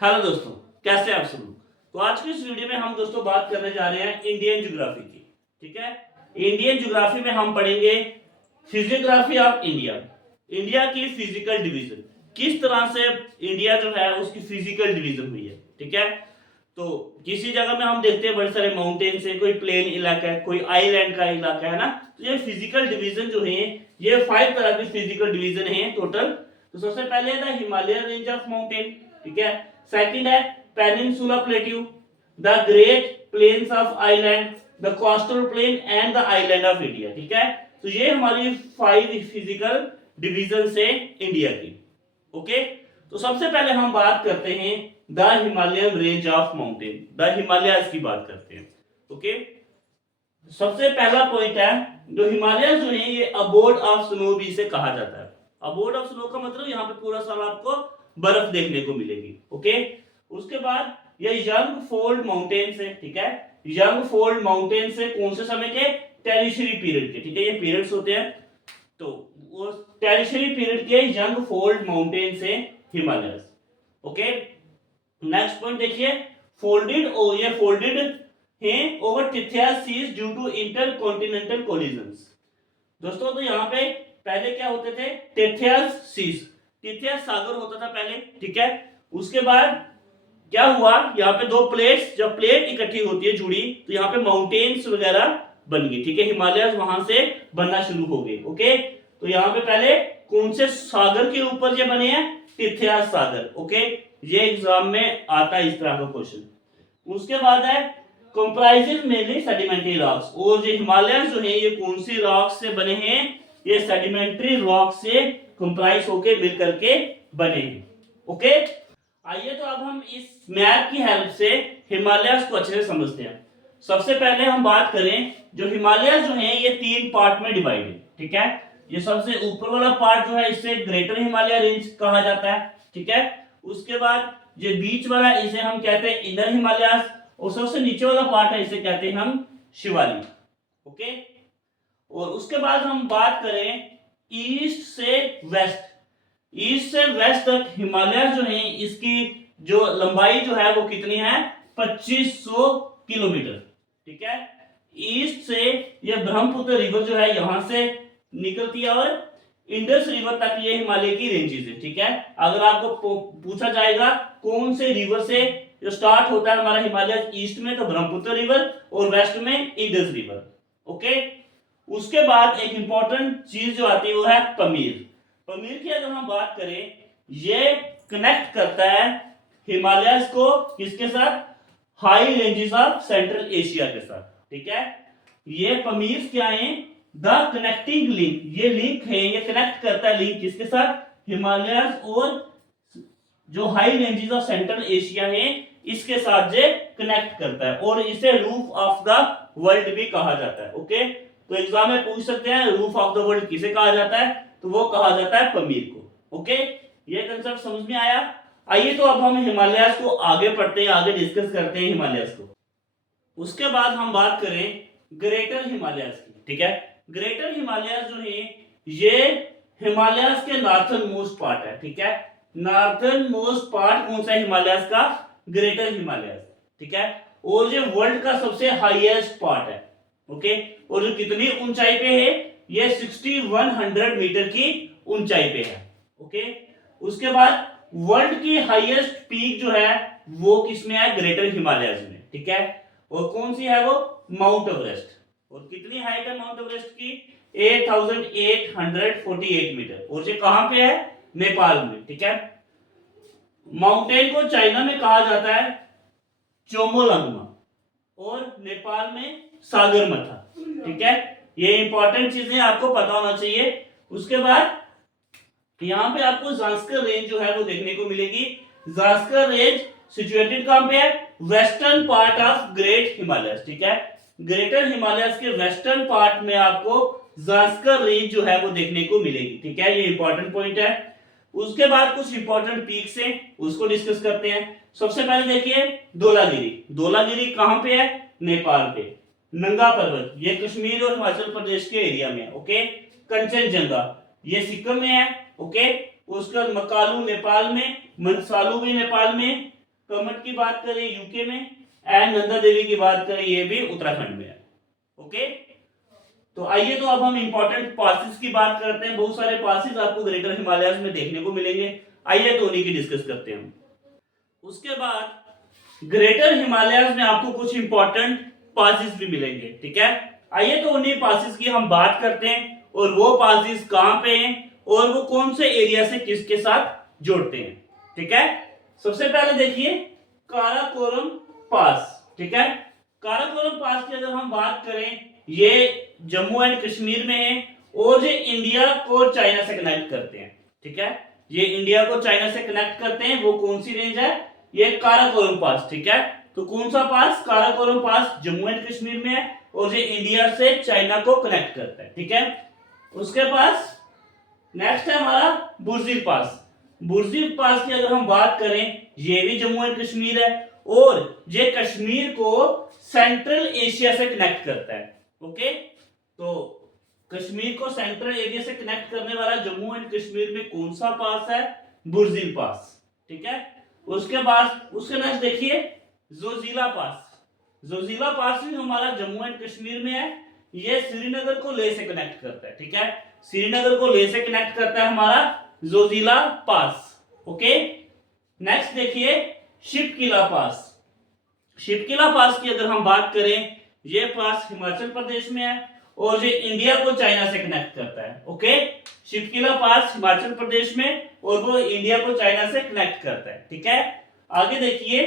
Hello दोस्तों, कैसे आप सब लोग। तो आज की इस वीडियो में हम दोस्तों बात करने जा रहे हैं इंडियन ज्योग्राफी की। ठीक है, इंडियन ज्योग्राफी में हम पढ़ेंगे फिजियोग्राफी ऑफ इंडिया, इंडिया की फिजिकल डिवीजन, किस तरह से इंडिया जो है उसकी फिजिकल डिवीजन हुई है। ठीक है, तो किसी जगह में हम देखते हैं बड़े सारे माउंटेन्स है, कोई प्लेन इलाका है, कोई आइलैंड का इलाका है ना। तो ये फिजिकल डिवीजन जो है ये 5 तरह की फिजिकल डिवीजन है टोटल। तो सबसे पहले था हिमालयन रेंज ऑफ माउंटेन। ठीक है, सेकंड है peninsula plateau, the great plains of island, the coastal plain and the island of India. ठीक है, तो ये हमारी 5 फिजिकल डिवीजन है इंडिया की। ओके, तो सबसे पहले हम बात करते हैं the Himalayan range of mountain, the Himalayas की बात करते हैं। ओके, सबसे पहला पॉइंट है जो हिमालय जो है ये अबोर्ड ऑफ स्नो भी इसे कहा जाता है। अबोर्ड ऑफ स्नो का मतलब यहाँ पे पूरा साल आपको बर्फ देखने को मिलेगी। ओके, उसके बाद ये यंग फोल्ड माउंटेन्स है। ठीक है, यंग फोल्ड माउंटेन्स है कौन से समय के, टेरिशरी पीरियड के। ठीक है, ये पीरियड्स होते हैं, तो वो टेरिशरी पीरियड के यंग फोल्ड माउंटेन्स है हिमालयस। ओके, नेक्स्ट पॉइंट देखिए, फोल्डेड, ये फोल्डेड हैं over Tethys seas due to intercontinental collisions. दोस्तों तो यहाँ पे पहले क्या होते थे, टिथियास सीज, टिथियास सागर होता था पहले। ठीक है, उसके बाद क्या हुआ, यहाँ पे दो प्लेट्स, जब प्लेट इकट्ठी होती है जुड़ी, तो यहाँ पे माउंटेन्स वगैरह बन गई। ठीक है, हिमालय वहां से बनना शुरू हो गए। ओके, तो यहाँ पे पहले कौन से सागर के ऊपर ये बने हैं, टिथियास सागर। ओके, ये एग्जाम में आता है इस तरह का क्वेश्चन। उसके बाद है कंप्राइजेस मेनली सेडिमेंट्री रॉक्स, और जो हिमालय जो है ये कौन सी रॉक से बने हैं, ये सेडिमेंट्री रॉक से कंप्राइज होके मिल करके बने हैं। ओके, आइए तो अब हम इस मैप की हेल्प से हिमालय को अच्छे से समझते हैं। सबसे पहले हम बात करें, जो हिमालय जो है ये 3 पार्ट में डिवाइड है। ठीक है, ये सबसे ऊपर वाला पार्ट जो है इसे ग्रेटर हिमालय रेंज कहा जाता है। ठीक है, उसके बाद जो बीच वाला इसे हम कहते हैं इनर हिमालयस, और सबसे नीचे वाला पार्ट है इसे कहते हैं हम शिवालिक। ओके, और उसके बाद हम बात करें ईस्ट से वेस्ट, ईस्ट से वेस्ट तक हिमालय जो है इसकी जो लंबाई जो है वो कितनी है, 2500 किलोमीटर। ठीक है, ईस्ट से ये ब्रह्मपुत्र रिवर जो है यहां से निकलती है और इंडस रिवर तक ये हिमालय की रेंजेस है। ठीक है, अगर आपको पूछा जाएगा कौन से रिवर से जो स्टार्ट होता है हमारा हिमालय, ईस्ट में तो ब्रह्मपुत्र रिवर और वेस्ट में इंडस रिवर। ओके, उसके बाद एक इंपॉर्टेंट चीज जो आती है वो है पमीर। पमीर की अगर हम बात करें, ये कनेक्ट करता है हिमालयस को किसके साथ, high ranges of central Asia के साथ। ठीक है, ये पमीर क्या है, द कनेक्टिंग लिंक, ये लिंक है, ये कनेक्ट करता है लिंक किसके साथ, हिमालयस और जो high ranges of central Asia है इसके साथ ये कनेक्ट करता है, और इसे रूफ ऑफ द वर्ल्ड भी कहा जाता है। ओके, तो एग्जाम में पूछ सकते हैं रूफ ऑफ द वर्ल्ड किसे कहा जाता है, तो वो कहा जाता है पमीर को। ओके, ये कंसेप्ट समझ में आया। आइए तो अब हम हिमालयस को आगे पढ़ते हैं, आगे डिस्कस करते हैं हिमालयस को। उसके बाद हम बात करें ग्रेटर हिमालयस की। ठीक है, ग्रेटर हिमालयस जो है ये हिमालयस के नॉर्थर्न मोस्ट पार्ट है। ठीक है, नॉर्थर्न मोस्ट पार्ट कौन सा हिमालयस का, ग्रेटर हिमालयस। ठीक है, और ये वर्ल्ड का सबसे हाईएस्ट पार्ट है। ओके, और जो कितनी ऊंचाई पे है, ये 6100 मीटर की ऊंचाई पे है। ओके, उसके बाद वर्ल्ड की हाईएस्ट पीक जो है वो किसमें है, ग्रेटर हिमालयस में। ठीक है, और कौन सी है वो, माउंट एवरेस्ट। और कितनी हाइट है माउंट एवरेस्ट की, 8848 मीटर, और ये कहां पे है, नेपाल में। ठीक है, माउंटेन को चाइना में कहा जाता है चोमोलंगमा, और नेपाल में सागरमाथा। ठीक है, ये इंपॉर्टेंट चीजें आपको पता होना चाहिए। उसके बाद यहाँ पे आपको जास्कर रेंज जो है वो देखने को मिलेगी। जास्कर रेंज सिचुएटेड कहां पे है, western part of great Himalayas. ठीक है, ग्रेटर हिमालयस के वेस्टर्न पार्ट में आपको जास्कर रेंज जो है वो देखने को मिलेगी। ठीक है, ये इंपॉर्टेंट पॉइंट है। उसके बाद कुछ इंपॉर्टेंट पीक्स हैं उसको डिस्कस करते हैं। सबसे पहले देखिए धौलागिरी, धौलागिरी कहां पे है, नेपाल पे। नंगा पर्वत ये कश्मीर और हिमाचल प्रदेश के एरिया में है। ओके, कंचनजंगा ये सिक्किम में है। ओके, उसका मकालू नेपाल में, मनसालू भी नेपाल में, कमट की बात करें यूके में, एंड नंदा देवी की बात करें ये भी उत्तराखंड में है। ओके, तो आइए तो अब हम इंपॉर्टेंट पासेस की बात करते हैं। बहुत सारे पासेस आपको ग्रेटर हिमालयस में देखने को मिलेंगे, आइए तो उन्हीं की डिस्कस करते हैं हम। उसके बाद ग्रेटर हिमालयस में आपको कुछ इंपॉर्टेंट पासेस भी मिलेंगे, ठीक है। आइए तो उन्हीं पासेस की हम बात करते हैं, और वो पासेस कहां पे हैं और वो कौन से एरिया से किसके साथ जोड़ते हैं, ठीक है। सबसे पहले देखिए काराकोरम पास, ठीक है। काराकोरम पास की अगर हम बात करें, ये जम्मू एंड कश्मीर में है, और ये इंडिया को चाइना से कनेक्ट करते हैं, ठीक है। ये इंडिया को चाइना से कनेक्ट करते हैं। वो कौन सी रेंज है, ये काराकोरम पास, ठीक है। तो कौन सा पास, काराकोरम पास जम्मू एंड कश्मीर में है, और ये इंडिया से चाइना को कनेक्ट करता है, ठीक है। उसके पास नेक्स्ट है हमारा बुर्जिल पास। बुर्जिल पास की अगर हम बात करें, ये भी जम्मू एंड कश्मीर है, और ये कश्मीर को सेंट्रल एशिया से कनेक्ट करता है। ओके, तो कश्मीर को सेंट्रल एरिया से कनेक्ट करने वाला जम्मू एंड कश्मीर में कौन सा पास है, बुर्जिल पास, ठीक है। उसके बाद उसके नेक्स्ट देखिए जोजिला पास। जोजिला पास भी हमारा जम्मू एंड कश्मीर में है। ये श्रीनगर को ले से कनेक्ट करता है, ठीक है। श्रीनगर को ले से कनेक्ट करता है हमारा जोजिला पास। ओके, नेक्स्ट देखिए शिपकिला पास। शिपकिला पास की अगर हम बात करें, ये पास हिमाचल प्रदेश में है, और ये इंडिया को चाइना से कनेक्ट करता है। ओके, शिपकिला पास हिमाचल प्रदेश में, और वो इंडिया को चाइना से कनेक्ट करता है, ठीक है। आगे देखिए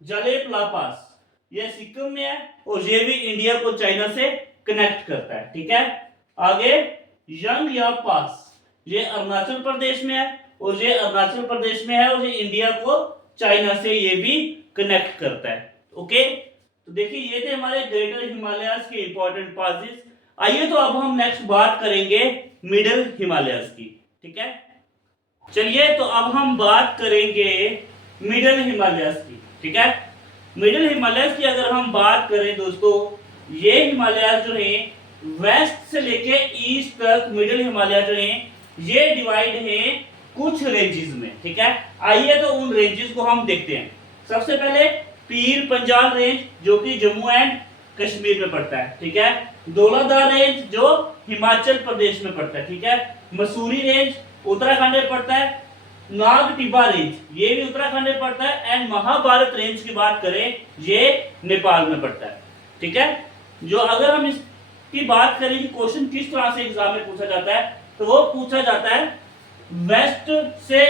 जलेपला पास, ये सिक्किम में है, और ये भी इंडिया को चाइना से कनेक्ट करता है, ठीक है। आगे यंगयाप पास, ये अरुणाचल प्रदेश में है, और ये अरुणाचल प्रदेश में है, और ये इंडिया को चाइना से ये भी कनेक्ट करता है। ओके, तो देखिए ये थे हमारे ग्रेटर हिमालयस के इंपॉर्टेंट पासेस। आइए तो अब हम नेक्स्ट बात करेंगे मिडिल हिमालयस की, ठीक है। चलिए तो अब हम बात करेंगे मिडिल हिमालयस की, ठीक है। मिडिल हिमालयस की अगर हम बात करें दोस्तों, ये हिमालय जो है वेस्ट से लेके ईस्ट तक, मिडिल हिमालय जो है ये डिवाइड है कुछ रेंजेस में, ठीक है। आइए तो उन रेंजेस को हम देखते हैं। सबसे पहले पीर पंजाल रेंज जो कि जम्मू एंड कश्मीर में पड़ता है, ठीक है। धौलाधार रेंज जो हिमाचल प्रदेश में पड़ता है, ठीक है। मसूरी रेंज उत्तराखंड में पड़ता है। नाग टिब्बा रेंज ये भी उत्तराखंड में पड़ता है। एंड महाभारत रेंज की बात करें, ये नेपाल में पड़ता है, ठीक है। जो अगर हम इसकी बात करें कि क्वेश्चन किस तरह से एग्जाम में पूछा जाता है, तो वो पूछा जाता है वेस्ट से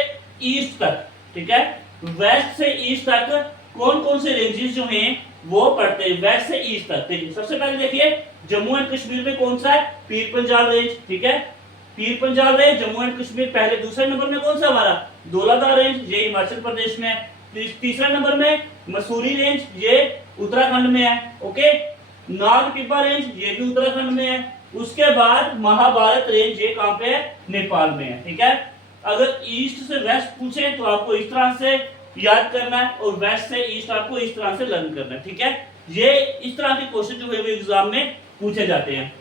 ईस्ट तक, ठीक है। वेस्ट से ईस्ट तक कौन कौन से रेंजेस जो हैं वो पढ़ते हैं वेस्ट से ईस्ट तक। देखिए सबसे पहले देखिए जम्मू एंड कश्मीर में कौन सा है, पीर पंजाल रेंज, ठीक है। पीर पंजाल रेंज जम्मू एंड कश्मीर पहले। दूसरे नंबर में कौन सा हमारा धौलाधार रेंज, ये हिमाचल प्रदेश में है। तीसरा नंबर में मसूरी रेंज, ये उत्तराखंड में है। ओके, नाग टिब्बा रेंज ये भी उत्तराखंड में है। उसके बाद महाभारत रेंज ये कहां पे है, नेपाल में है, ठीक है। अगर ईस्ट से वेस्ट पूछे तो आपको इस तरह से याद करना है, और वेस्ट से ईस्ट आपको इस तरह से लर्न करना है, ठीक है। ये इस तरह के क्वेश्चन जो है वो एग्जाम में पूछे जाते हैं।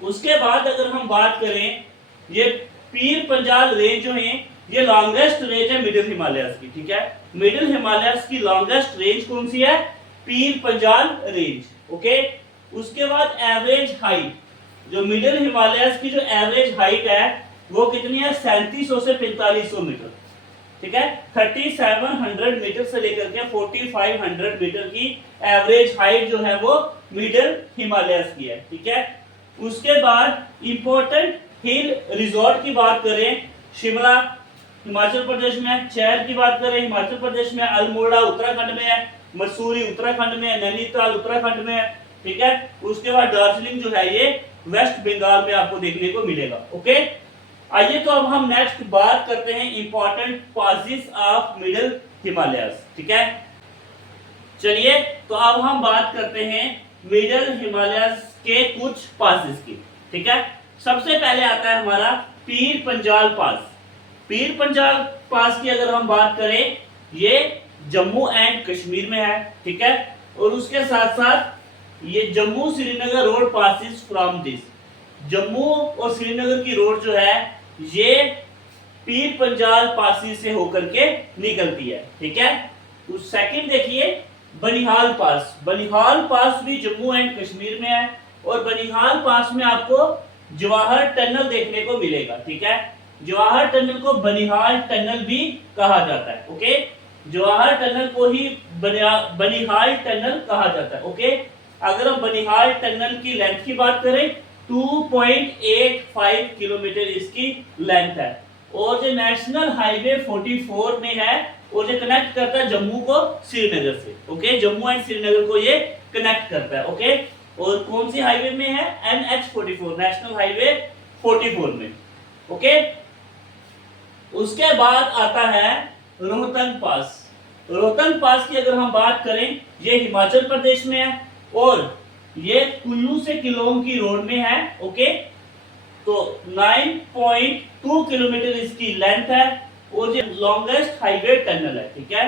उसके बाद अगर हम बात करें, ये पीर पंजाल रेंज जो है ये लॉन्गेस्ट रेंज है मिडिल हिमालयस की, ठीक है। मिडिल हिमालयस की लॉन्गेस्ट रेंज कौन सी है, पीर पंजाल रेंज। ओके, उसके बाद एवरेज हाइट, जो मिडिल हिमालयस की जो एवरेज हाइट है वो कितनी है, 3700 से 4500 मीटर, ठीक है। 3700 मीटर से लेकर के 4500 मीटर की एवरेज हाइट जो है वो मिडिल हिमालयस की है, ठीक है। उसके बाद इंपॉर्टेंट हिल रिजॉर्ट की बात करें, शिमला हिमाचल प्रदेश में, चैल की बात करें हिमाचल प्रदेश में, अल्मोड़ा उत्तराखंड में है, मसूरी उत्तराखंड में है, नैनीताल उत्तराखंड में है, ठीक है। उसके बाद दार्जिलिंग जो है ये वेस्ट बंगाल में आपको देखने को मिलेगा। ओके, आइए तो अब हम नेक्स्ट बात करते हैं important passes of middle Himalayas, ठीक है। चलिए तो अब हम बात करते हैं मिडिल हिमालयस के कुछ पासेस की, ठीक है। सबसे पहले आता है हमारा पीर पंजाल पास। पीर पंजाल पास की अगर हम बात करें, ये जम्मू एंड कश्मीर में है, ठीक है। और उसके साथ साथ ये Jammu Srinagar road passes from this, Jammu और श्रीनगर की रोड जो है ये पीर पंजाल पासी से होकर के निकलती है, ठीक है। उस सेकंड देखिए बनिहाल पास। बनिहाल पास भी जम्मू एंड कश्मीर में है और बनिहाल पास में आपको जवाहर टनल देखने को मिलेगा। ठीक है, जवाहर टनल को बनिहाल टनल भी कहा जाता है। ओके, जवाहर टनल को ही बनिहाल टनल कहा जाता है। ओके, अगर हम बनिहाल टनल की लेंथ की बात करें 2.85 किलोमीटर इसकी लेंथ है और जो नेशनल हाईवे 44 में है और जो कनेक्ट करता है जम्मू को श्रीनगर से। ओके, जम्मू एंड श्रीनगर को ये कनेक्ट करता है। ओके, और कौन सी हाईवे में है? NH44, नेशनल हाईवे 44 में। ओके, उसके बाद आता है रोहतंग पास। रोहतंग पास की अगर हम बात करें, ये हिमाचल प्रदेश में है और ये कुल्लू से किलोंग की रोड में है। ओके, तो 9.2 किलोमीटर इसकी लेंथ है और ये लॉन्गेस्ट हाईवे टनल है। ठीक है,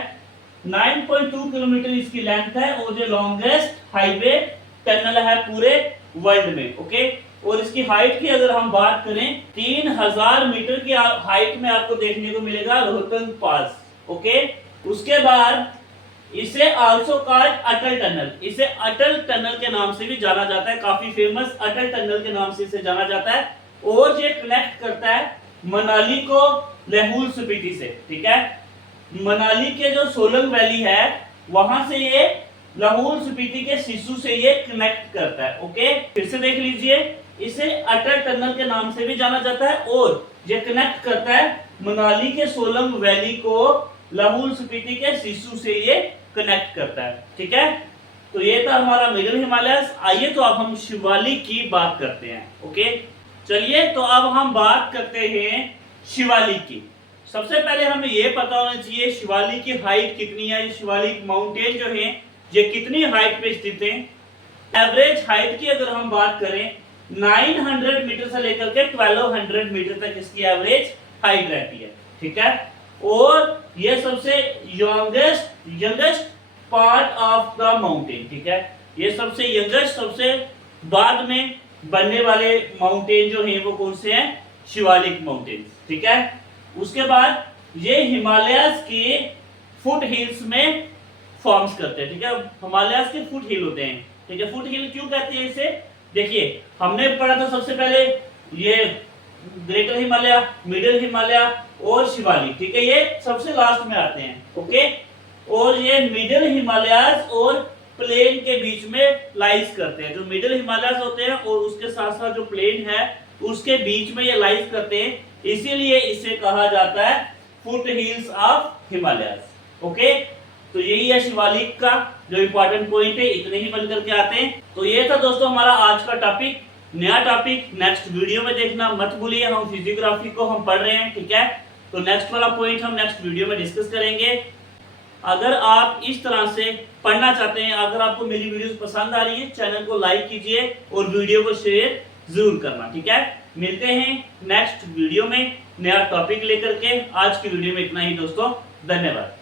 9.2 किलोमीटर इसकी लेंथ है और ये लॉन्गेस्ट हाईवे टनल है पूरे वर्ल्ड में। ओके, और इसकी हाइट की अगर हम बात करें 3000 मीटर की हाइट में आपको देखने को मिलेगा रोहतंग पास। ओके, उसके बाद इसे आल्सो कॉल्ड अटल टनल, इसे अटल टनल के नाम से भी जाना जाता है, काफी फेमस अटल टनल के नाम से इसे जाना जाता है और ये कनेक्ट करता है मनाली को लाहौल स्पीति से। ठीक है, मनाली के जो सोलंग वैली है वहां से ये लाहौल स्पीति के सिसु से ये कनेक्ट करता है। ओके, फिर से देख लीजिए, इसे अटल टनल के नाम से भी जाना जाता है और ये कनेक्ट करता है मनाली के सोलंग वैली को लाहौल स्पीति के सिसु से ये कनेक्ट करता है। ठीक है, तो ये था हमारा मिडिल हिमालयस। आइए तो अब हम शिवालिक की बात करते हैं। ओके, चलिए तो अब हम बात करते हैं शिवालिक की। सबसे पहले हमें ये पता होना चाहिए शिवालिक की हाइट कितनी है। शिवालिक माउंटेन जो है ये कितनी हाइट पे स्थित है। एवरेज हाइट की अगर हम बात करें 900 मीटर से लेकर के 1200 मीटर तक इसकी एवरेज हाइट रहती है। ठीक है, और ये सबसे youngest part of the mountain. ठीक है, ये सबसे यंगेस्ट, सबसे बाद में बनने वाले माउंटेन जो हैं वो कौन से हैं? शिवालिक माउंटेन। ठीक है, उसके बाद ये हिमालयस के फुट हिल्स में फॉर्म्स करते हैं। ठीक है, हिमालयस के फुट हिल होते हैं। ठीक है, फुट हिल क्यों कहते हैं इसे? देखिए, हमने पढ़ा था सबसे पहले ये ग्रेटर हिमालय, मिडिल हिमालय और शिवालिक। ठीक है, ये सबसे लास्ट में आते हैं। ओके, और ये मिडिल हिमालयस और प्लेन के बीच में लाइज करते हैं। जो मिडिल हिमालयस होते हैं और उसके साथ साथ जो प्लेन है उसके बीच में ये लाइज करते हैं, इसीलिए इसे कहा जाता है foot hills of Himalayas. Okay, तो यही है शिवालिक का जो इंपॉर्टेंट पॉइंट है, इतने ही बनकर के आते हैं। तो ये था दोस्तों हमारा आज का टॉपिक। नया टॉपिक नेक्स्ट वीडियो में देखना मत भूलिए। हम फिजियोग्राफी को हम पढ़ रहे हैं। ठीक है, तो नेक्स्ट वाला पॉइंट हम नेक्स्ट वीडियो में डिस्कस करेंगे। अगर आप इस तरह से पढ़ना चाहते हैं, अगर आपको मेरी वीडियोस पसंद आ रही है, चैनल को लाइक कीजिए और वीडियो को शेयर जरूर करना। ठीक है, मिलते हैं नेक्स्ट वीडियो में नया टॉपिक लेकर के। आज की वीडियो में इतना ही दोस्तों, धन्यवाद।